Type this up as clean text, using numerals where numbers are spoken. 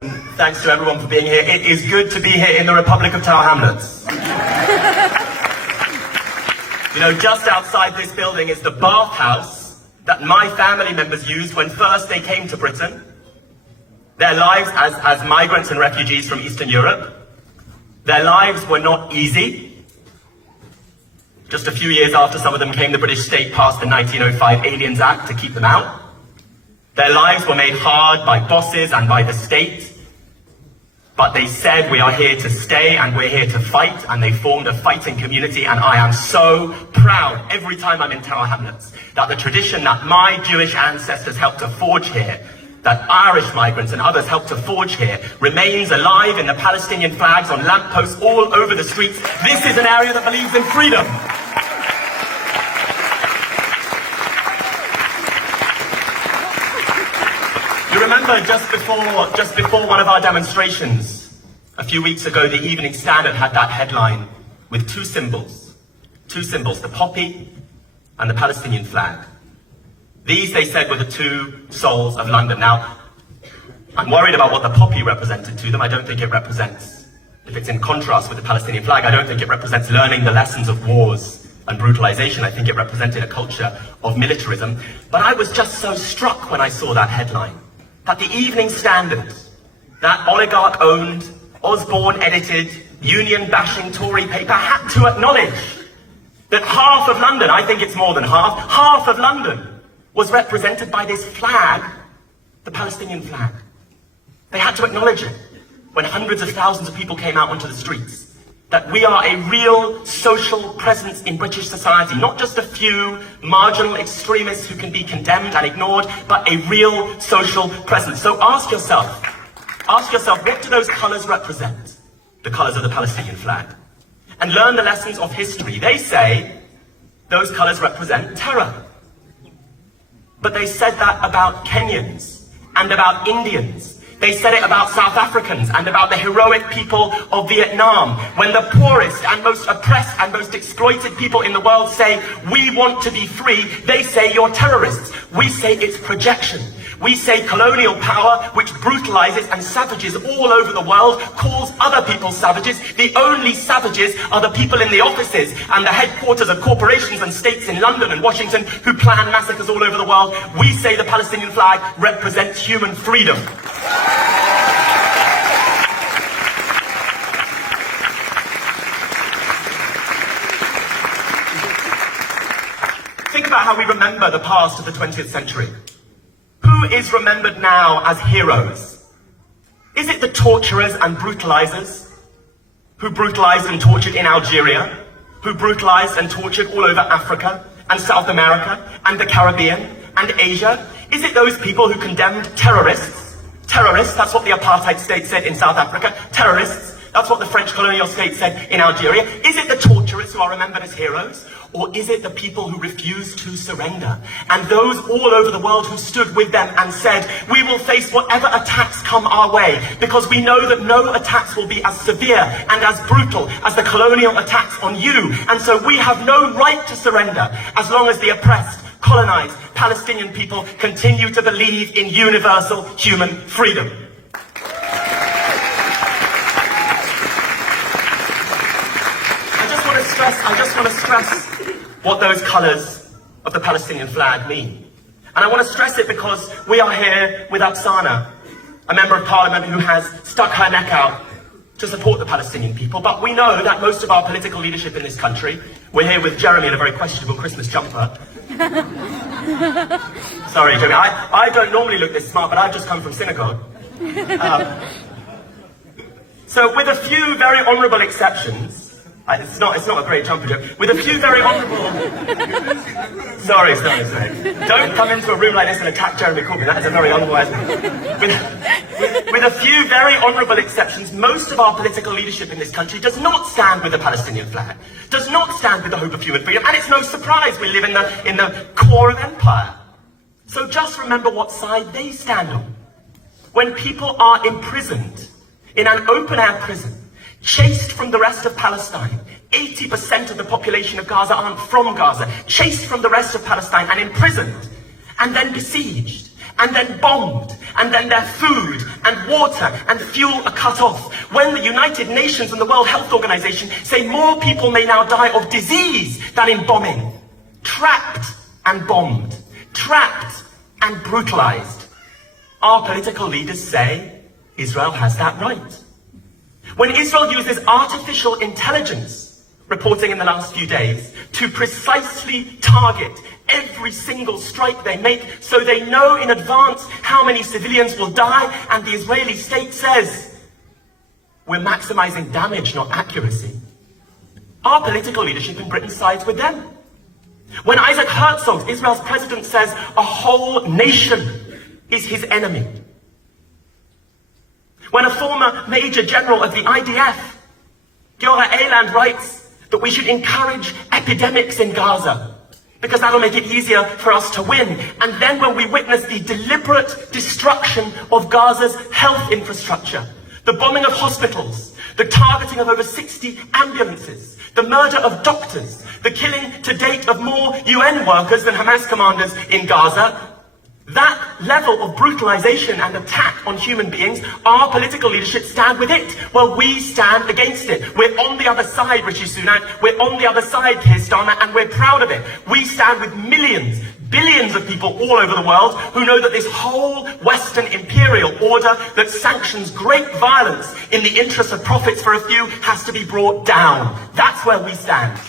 Thanks to everyone for being here. It is good to be here in the Republic of Tower Hamlets. You know, just outside this building is the bathhouse that my family members used when first they came to Britain. Their lives as migrants and refugees from Eastern Europe, their lives were not easy. Just a few years after some of them came, the British state passed the 1905 Aliens Act to keep them out. Their lives were made hard by bosses and by the state. But they said, we are here to stay and we're here to fight, and they formed a fighting community, and I am so proud every time I'm in Tower Hamlets that the tradition that my Jewish ancestors helped to forge here, that Irish migrants and others helped to forge here, remains alive in the Palestinian flags on lampposts all over the streets. This is an area that believes in freedom. You remember just before one of our demonstrations, a few weeks ago, the Evening Standard had that headline with two symbols, the poppy and the Palestinian flag. These, they said, were the two souls of London. Now, I'm worried about what the poppy represented to them. I don't think it represents, if it's in contrast with the Palestinian flag, I don't think it represents learning the lessons of wars and brutalization. I think it represented a culture of militarism. But I was just so struck when I saw that headline, that the Evening Standard, that oligarch-owned, Osborne-edited, union-bashing Tory paper, had to acknowledge that half of London, I think it's more than half of London was represented by this flag, the Palestinian flag. They had to acknowledge it when hundreds of thousands of people came out onto the streets, that we are a real social presence in British society, not just a few marginal extremists who can be condemned and ignored, but a real social presence. So ask yourself, what do those colours represent? The colours of the Palestinian flag. And learn the lessons of history. They say those colours represent terror. But they said that about Kenyans and about Indians. They said it about South Africans and about the heroic people of Vietnam. When the poorest and most oppressed and most exploited people in the world say, we want to be free, they say you're terrorists. We say it's projection. We say colonial power, which brutalizes and savages all over the world, calls other people savages. The only savages are the people in the offices and the headquarters of corporations and states in London and Washington who plan massacres all over the world. We say the Palestinian flag represents human freedom. Think about how we remember the past of the 20th century. Who is remembered now as heroes? Is it the torturers and brutalizers who brutalized and tortured in Algeria, who brutalized and tortured all over Africa and South America and the Caribbean and Asia? Is it those people who condemned terrorists? Terrorists, that's what the apartheid state said in South Africa. Terrorists, that's what the French colonial state said in Algeria. Is it the torturers who are remembered as heroes? Or is it the people who refused to surrender? And those all over the world who stood with them and said, we will face whatever attacks come our way, because we know that no attacks will be as severe and as brutal as the colonial attacks on you. And so we have no right to surrender as long as the oppressed, colonized Palestinian people continue to believe in universal human freedom. I just want to stress what those colours of the Palestinian flag mean. And I want to stress it because we are here with Oksana, a member of parliament who has stuck her neck out to support the Palestinian people. But we know that most of our political leadership in this country, we're here with Jeremy in a very questionable Christmas jumper. Sorry, Jeremy, I don't normally look this smart, but I've just come from synagogue. So with a few very honourable exceptions, it's not a great jumper joke. With a few very honourable... Sorry. Don't come into a room like this and attack Jeremy Corbyn. That is a very unwise... With a few very honourable exceptions, most of our political leadership in this country does not stand with the Palestinian flag, does not stand with the hope of human freedom, and it's no surprise we live in the core of empire. So just remember what side they stand on. When people are imprisoned in an open-air prison, chased from the rest of Palestine. 80% of the population of Gaza aren't from Gaza. Chased from the rest of Palestine and imprisoned, and then besieged, and then bombed, and then their food and water and fuel are cut off. When the United Nations and the World Health Organization say more people may now die of disease than in bombing. Trapped and bombed. Trapped and brutalized. Our political leaders say Israel has that right. When Israel uses artificial intelligence, reporting in the last few days, to precisely target every single strike they make so they know in advance how many civilians will die, and the Israeli state says, we're maximizing damage, not accuracy. Our political leadership in Britain sides with them. When Isaac Herzog, Israel's president, says a whole nation is his enemy. When a former major general of the IDF, Giora Eiland, writes that we should encourage epidemics in Gaza because that'll make it easier for us to win. And then when we witness the deliberate destruction of Gaza's health infrastructure, the bombing of hospitals, the targeting of over 60 ambulances, the murder of doctors, the killing to date of more UN workers than Hamas commanders in Gaza, that level of brutalization and attack on human beings, our political leadership stand with it. Well, we stand against it. We're on the other side, Rishi Sunak. We're on the other side, Keir Starmer, and we're proud of it. We stand with millions, billions of people all over the world who know that this whole Western imperial order that sanctions great violence in the interest of profits for a few has to be brought down. That's where we stand.